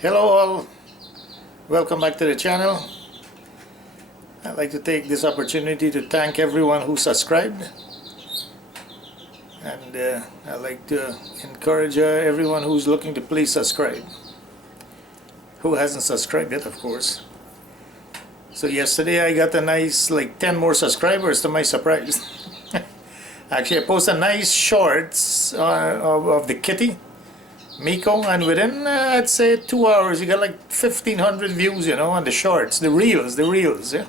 Hello all, welcome back to the channel. I'd like to take this opportunity to thank everyone who subscribed, and I'd like to encourage everyone who's looking to please subscribe, who hasn't subscribed yet, of course. So yesterday I got a nice 10 more subscribers, to my surprise. Actually, I posted nice shorts of the kitty Miko, and within I'd say 2 hours you got 1,500 views, on the shorts, the reels, yeah.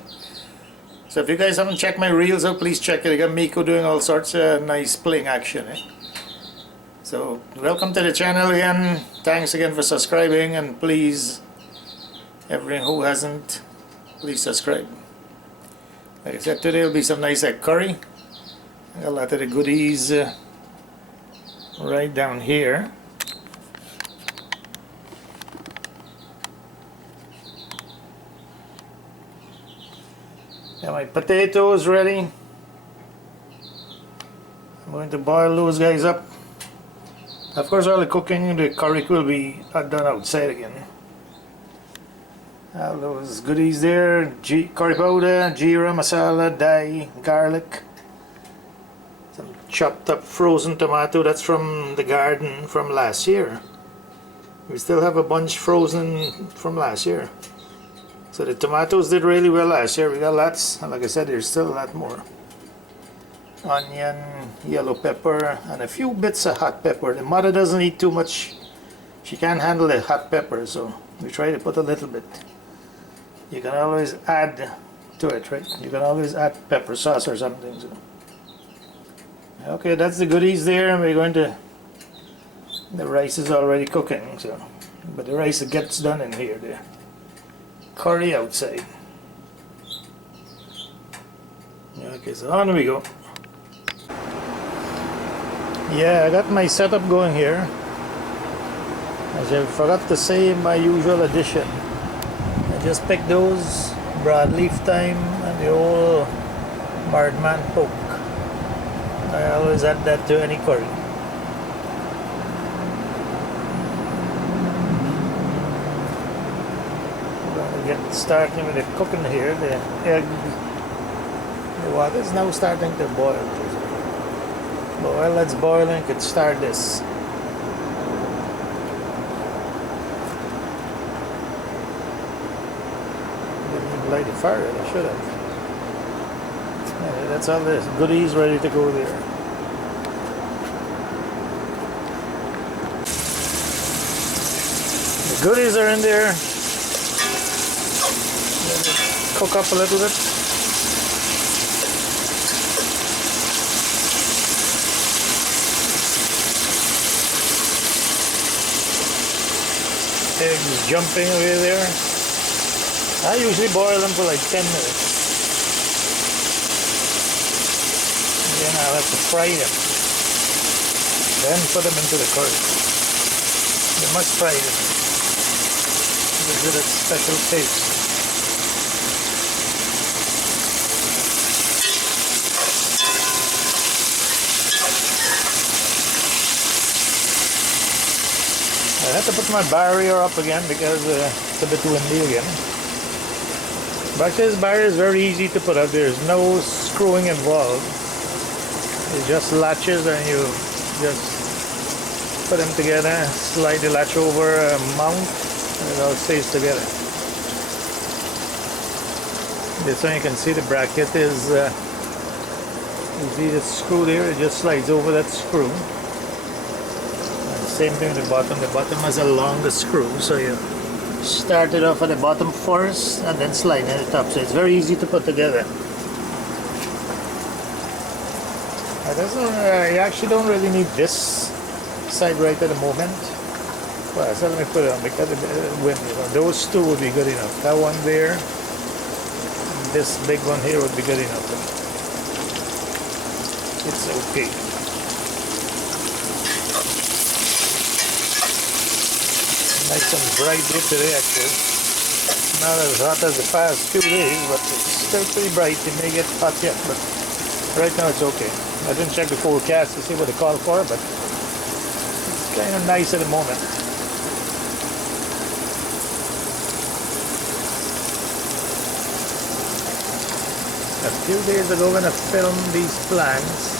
So if you guys haven't checked my reels out, please check it. I got Miko doing all sorts of nice playing action, So welcome to the channel again. Thanks again for subscribing, and please, everyone who hasn't, please subscribe. Like I said, today will be some nice curry. I got a lot of the goodies right down here. Got my potatoes ready. I'm going to boil those guys up. Of course, all the cooking, the curry will be done outside again. All those goodies there: curry powder, jeera, masala, dye, garlic. Some chopped up frozen tomato. That's from the garden from last year. We still have a bunch frozen from last year. So the tomatoes did really well last year. We got lots, and like I said, there's still a lot more. Onion, yellow pepper, and a few bits of hot pepper. The mother doesn't eat too much. She can't handle the hot pepper, so we try to put a little bit. You can always add to it, right? You can always add pepper sauce or something. So. Okay, that's the goodies there, and we're going to... The rice is already cooking, so... But the rice gets done in here, there. Curry outside. Okay, so on we go. Yeah, I got my setup going here. As I forgot to say my usual addition. I just picked those broadleaf thyme and the old Bardman poke. I always add that to any curry. Get starting with the cooking here. The egg, the water is now starting to boil. But while that's boiling, you could start this. Didn't even light the fire, I should have. Yeah, that's all this goodies ready to go there. The goodies are in there. Cook up a little bit. Eggs jumping away there. I usually boil them for 10 minutes. And then I'll have to fry them. Then put them into the curry. You must fry them. Gives it a special taste. I have to put my barrier up again because it's a bit windy again. But this barrier is very easy to put up. There's no screwing involved. It just latches and you just put them together, slide the latch over a mount, and it all stays together. This one you can see the bracket is, you see the screw there, it just slides over that screw. Same thing with the bottom. The bottom has a longer screw, so you start it off at the bottom first and then slide at the top. So it's very easy to put together. You actually don't really need this side right at the moment. Well, so let me put it on because those two would be good enough. That one there, and this big one here would be good enough. It's okay. Nice and bright here today actually. Not as hot as the past few days, but it's still pretty bright. It may get hot yet, but right now it's okay. I didn't check the forecast to see what they call for, but it's kind of nice at the moment. A few days ago when I filmed these plants,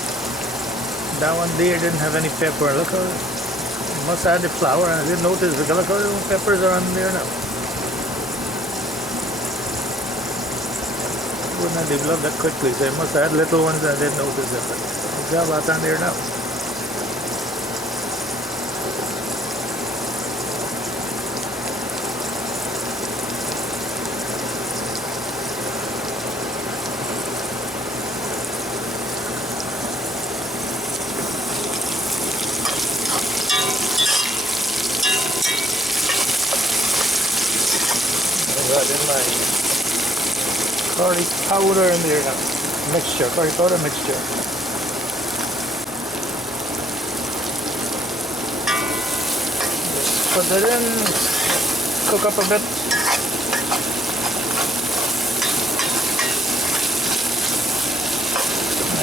that one there didn't have any pepper. Look how it must have had the flower, and I didn't notice. Look how the peppers are on there now. Wouldn't have developed that quickly, so I must have had little ones that I didn't notice them. But there's a lot on there now. I got in my curry powder in there now. Mixture, curry powder mixture. Just put that in, cook up a bit.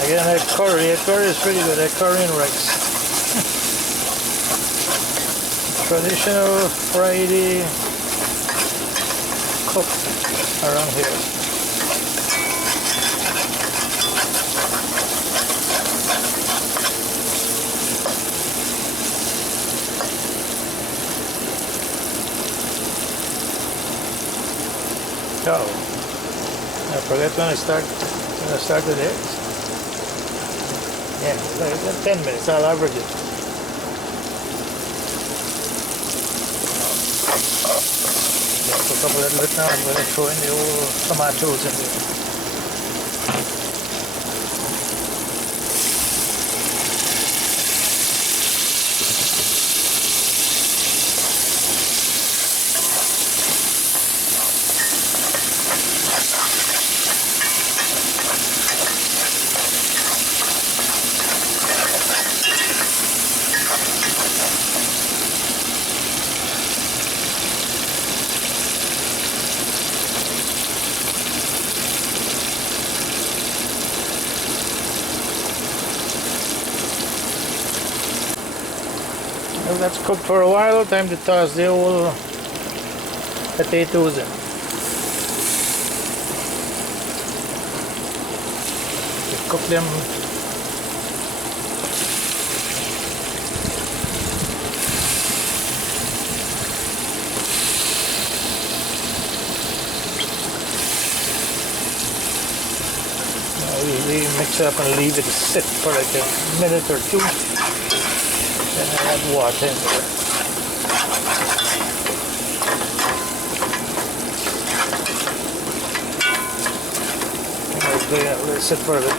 Again, that curry is pretty good, that curry and rice. Traditional Friday cook around here. Oh, I forgot when I started it. Yeah, like 10 minutes, I'll average it. Cook up a little bit now. I'm going to throw in the old tomatoes in there. Well, that's cooked for a while. Time to toss the old potatoes in. Cook them. We mix it up and leave it to sit for like a minute or two. Then I add water into it. Let it sit for a bit.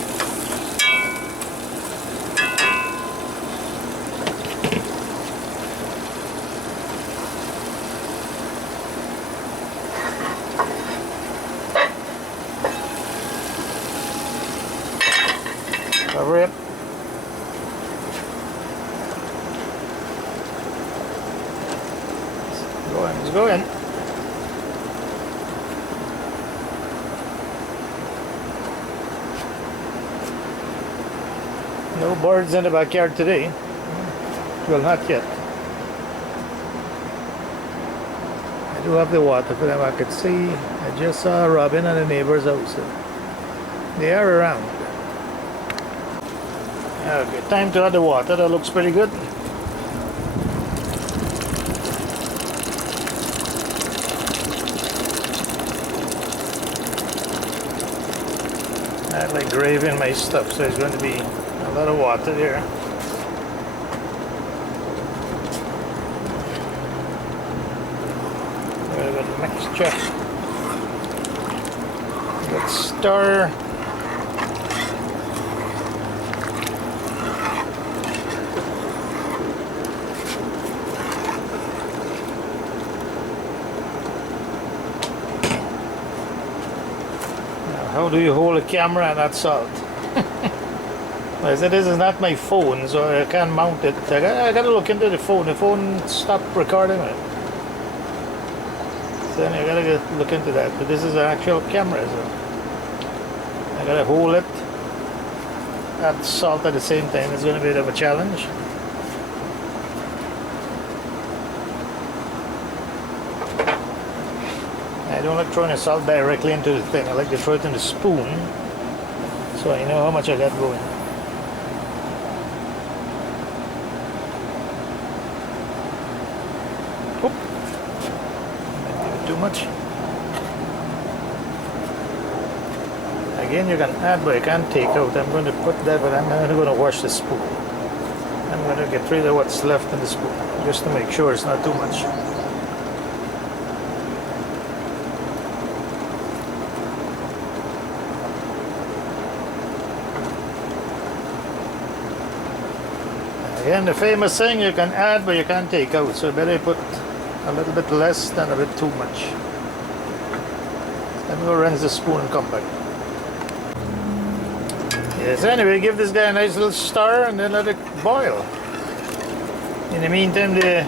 Cover it. Let's go in. No birds in the backyard today. Well, not yet. I do have the water for them. I could see. I just saw a robin at the neighbor's house. They are around. Okay, time to add the water. That looks pretty good. I like graving my stuff, so it's going to be a lot of water there. A little bit of mixture. Let's stir. How do you hold a camera and not salt? I said this is not my phone, so I can't mount it. I gotta look into the phone. The phone stopped recording it. So then I gotta look into that. But this is an actual camera, so I gotta hold it, add salt at the same time. It's gonna be a bit of a challenge. I don't like throwing the salt directly into the thing. I like to throw it in the spoon so I know how much I got going. Oop. Maybe too much. Again, you can add, but you can't take out. I'm going to put that, but I'm not going to wash the spoon. I'm going to get rid of what's left in the spoon, just to make sure it's not too much. Again, the famous saying, you can add but you can't take out, so better put a little bit less than a bit too much. Then we'll rinse the spoon and come back. Yes, anyway, give this guy a nice little stir and then let it boil. In the meantime, the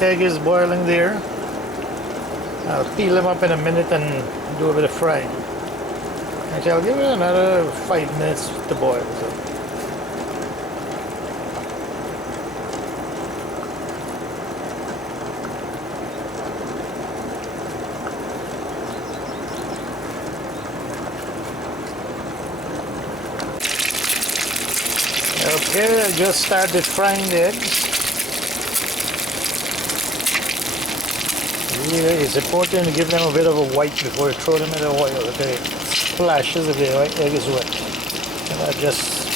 egg is boiling there. I'll peel them up in a minute and do a bit of frying. Actually, I'll give it another 5 minutes to boil. So. Okay, I just started frying the eggs. Really, it's important to give them a bit of a white before you throw them in the oil. Okay, splashes if the egg is wet. And I just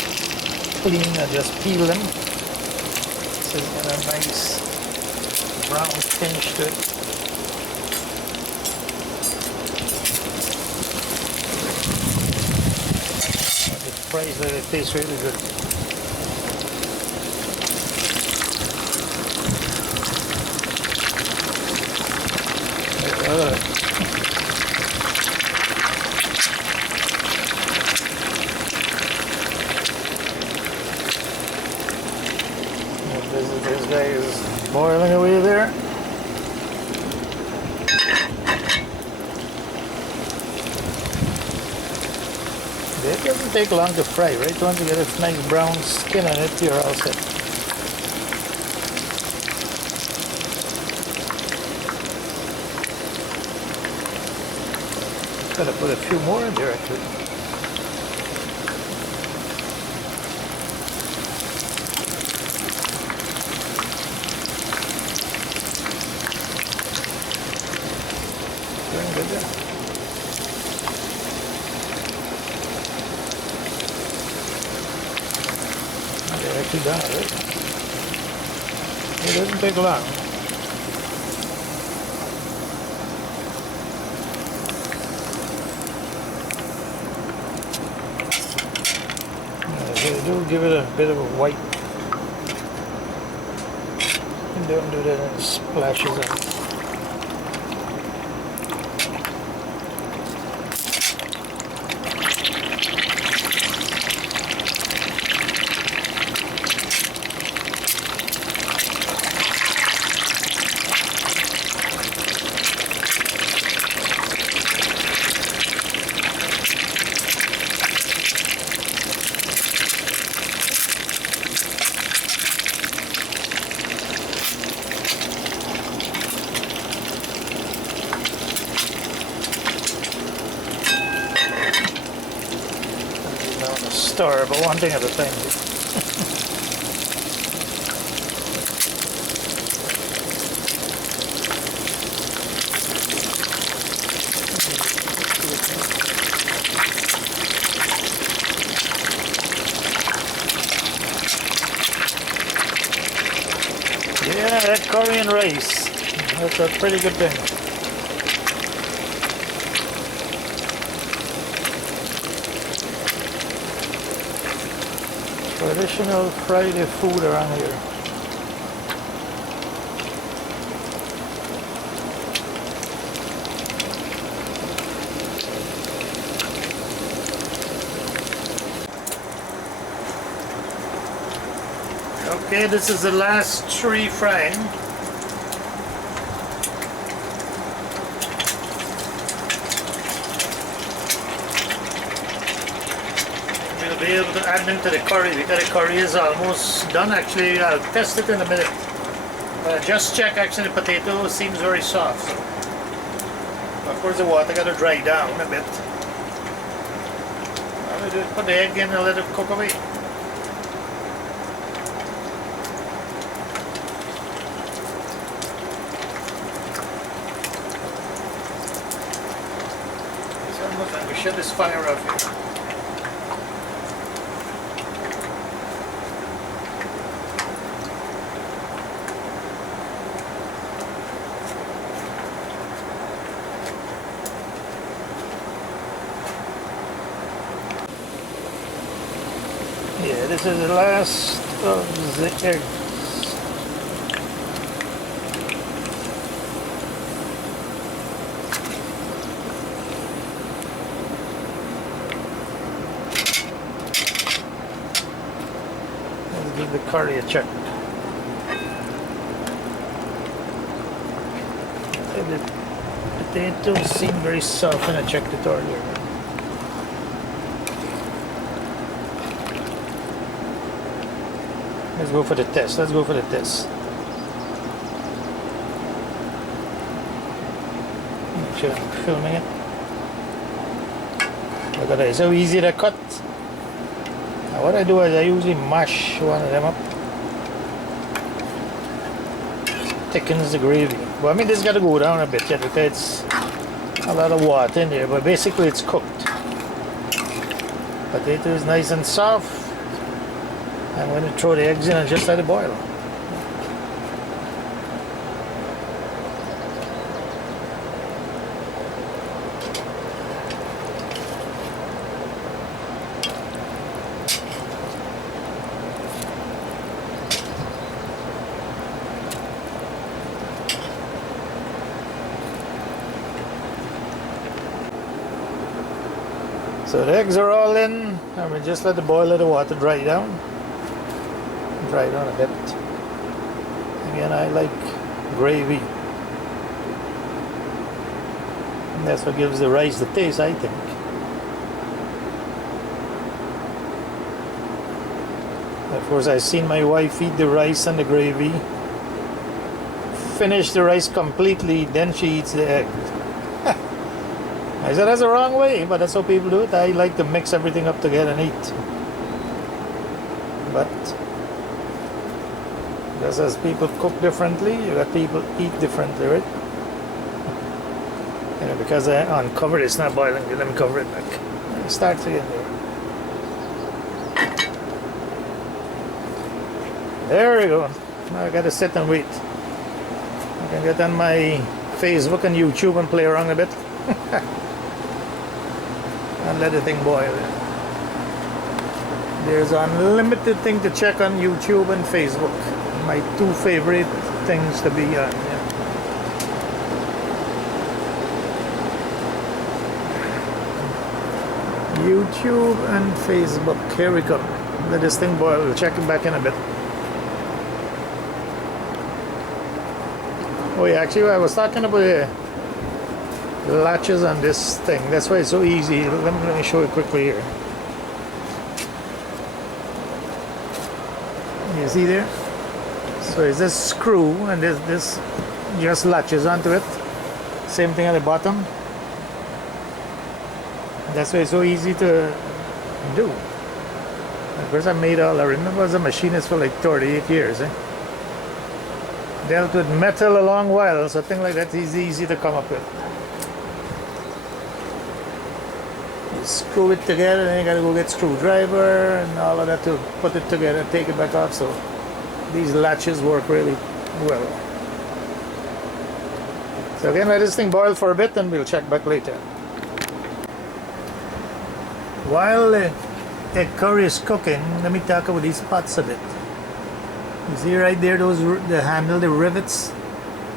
clean, I just peel them. So you get a nice brown tinge to it. It fries that it tastes really good. This guy is boiling away there. It doesn't take long to fry, right? Once you get a nice brown skin on it, you're all set. Gotta put a few more in there actually. Doing good there. They're actually done already. It doesn't take long. Do give it a bit of a white, and don't do that and it splashes up. Stir, but one thing at a time. Yeah, that Korean rice, that's a pretty good thing. Traditional Friday food around here. Okay, this is the last 3 frying. We'll be able to add them to the curry because the curry is almost done. Actually, I'll test it in a minute. Just check, actually the potato seems very soft. So. Of course the water got to dry down a bit. All I do is put the egg in and let it cook away. So I'm going to shut this fire off here. Yeah, this is the last of the eggs. Let's give the curry a check. The potatoes seem very soft when I checked it earlier. Let's go for the test. Let's go for the test. Make sure I'm filming it. Look at that. It's so easy to cut. Now what I do is I usually mash one of them up. Thickens the gravy. Well, I mean, this got to go down a bit yet because it's a lot of water in there. But basically, it's cooked. Potato is nice and soft. I'm going to throw the eggs in and just let it boil. So the eggs are all in, and we just let the boil of the water dry down. Dry down a bit. Again, I like gravy. And that's what gives the rice the taste, I think. Of course, I've seen my wife eat the rice and the gravy, finish the rice completely, then she eats the egg. I said that's the wrong way, but that's how people do it. I like to mix everything up together and eat. But just as people cook differently, you got people eat differently, right? You know, because I uncovered it's not boiling. Let me cover it back. It starts again there. There we go. Now I gotta sit and wait. I can get on my Facebook and YouTube and play around a bit. And let the thing boil. There's unlimited thing to check on YouTube and Facebook. My two favorite things to be on. Yeah. YouTube and Facebook. Here we go. Let this thing boil. We'll check it back in a bit. Oh yeah, actually I was talking about the latches on this thing. That's why it's so easy. Let me show you quickly here. You see there? So it's this screw and this just latches onto it. Same thing at the bottom. That's why it's so easy to do. Of course I made all, I remember as a machinist for like 38 years. Dealt with metal a long while, so things like that is easy to come up with. You screw it together, then you gotta go get screwdriver and all of that to put it together, take it back off. So these latches work really well. So again, let this thing boil for a bit and we'll check back later. While the egg curry is cooking, let me talk about these pots a bit. You see right there, those the handle, the rivets.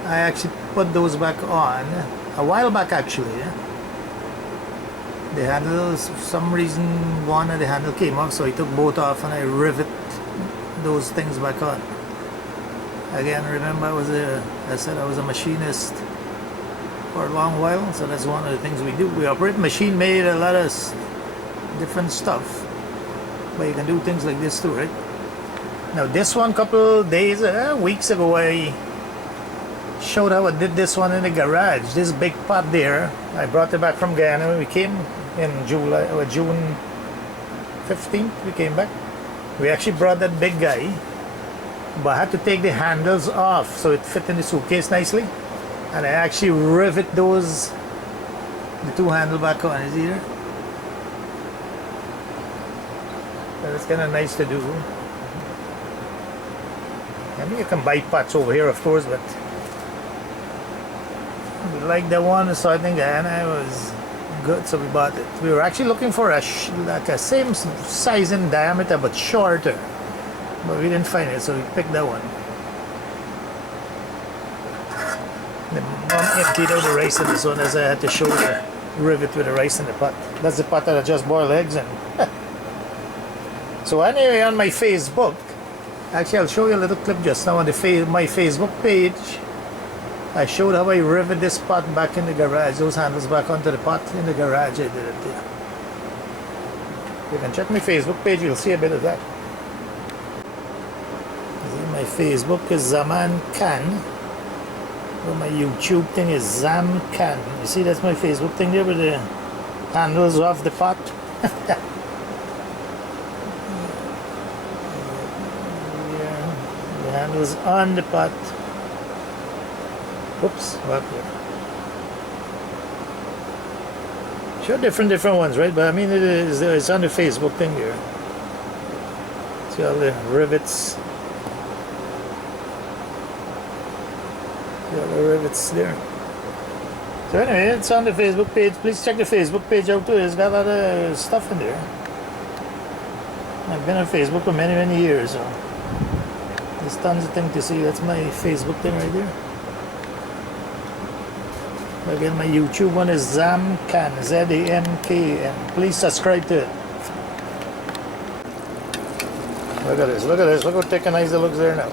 I actually put those back on a while back actually. The handles, for some reason, one of the handle came off, so I took both off and I rivet those things back on. Again, remember I said I was a machinist for a long while, so that's one of the things we do. We operate machine made a lot of different stuff, but you can do things like this too, right? Now this one, couple days, weeks ago, I showed how I did this one in the garage. This big pot there, I brought it back from Guyana when we came in June 15th we came back. We actually brought that big guy, but I had to take the handles off so it fit in the suitcase nicely. And I actually rivet those, the two handle back on. Is here. That's kind of nice to do. I mean, you can buy parts over here, of course, but we liked the one, so I think Guyana was good, so we bought it. We were actually looking for like a same size and diameter, but shorter, but we didn't find it, so we picked that one. The mom emptied out the rice in this one, as I had to show the rivet with the rice in the pot. That's the pot that I just boiled eggs in. So anyway, on my Facebook, actually I'll show you a little clip just now on the my Facebook page. I showed how I rivet this pot back in the garage, those handles back onto the pot in the garage. I did it there. You can check my Facebook page, you'll see a bit of that. My Facebook is Zaman Khan. Well, my YouTube thing is Zam Khan. You see, that's my Facebook thing there with the handles off the pot. The handles on the pot. Oops, what here? Sure, different ones, right? But I mean, it's on the Facebook thing here. See all the rivets. See all the rivets there. So anyway, it's on the Facebook page. Please check the Facebook page out too. It's got a lot of stuff in there. I've been on Facebook for many years, so there's tons of things to see. That's my Facebook thing right there. Again, my YouTube one is Zamkan, Z-A-M-K-N. Please subscribe to it. Look at this, look at this. Look how thick and nice it looks there now.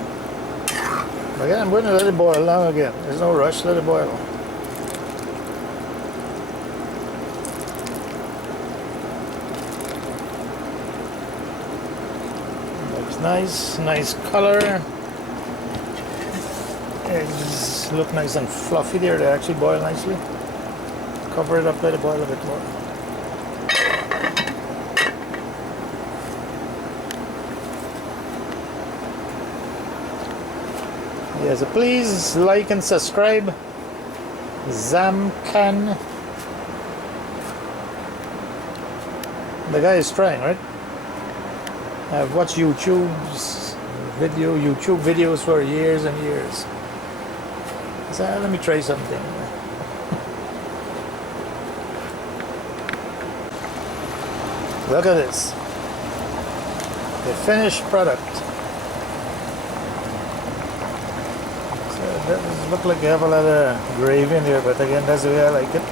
Again, I'm going to let it boil now again. There's no rush, let it boil. Looks nice color. Eggs look nice and fluffy there. They actually boil nicely. Cover it up, let it boil a bit more. Yeah, so please like and subscribe. Zamkan. The guy is trying, right? I've watched YouTube videos for years and years. So let me try something. Look at this. The finished product. So it doesn't look like you have a lot of gravy in here, but again, that's the way I like it.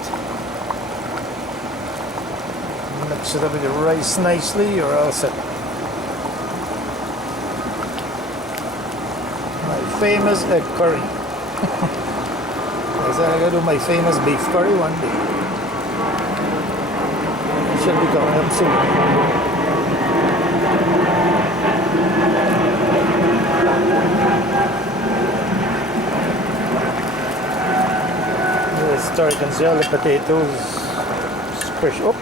Mix it up with the rice nicely, or all set. My famous egg curry. I said I gotta do my famous beef curry one day. It should be coming up soon. Start, you can see all the potatoes squish up.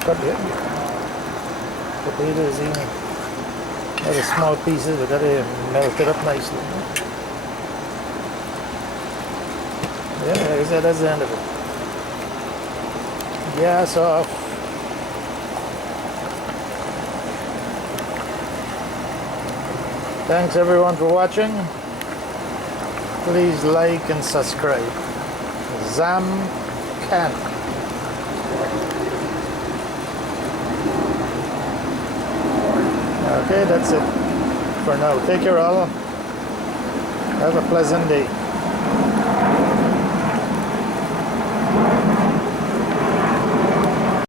Cut it. Potatoes in all the small pieces, we gotta melt it up nicely. Yeah, like I said, that's the end of it. Gas off. Thanks everyone for watching. Please like and subscribe. Zam Khan. Okay, that's it for now. Take care all. Have a pleasant day.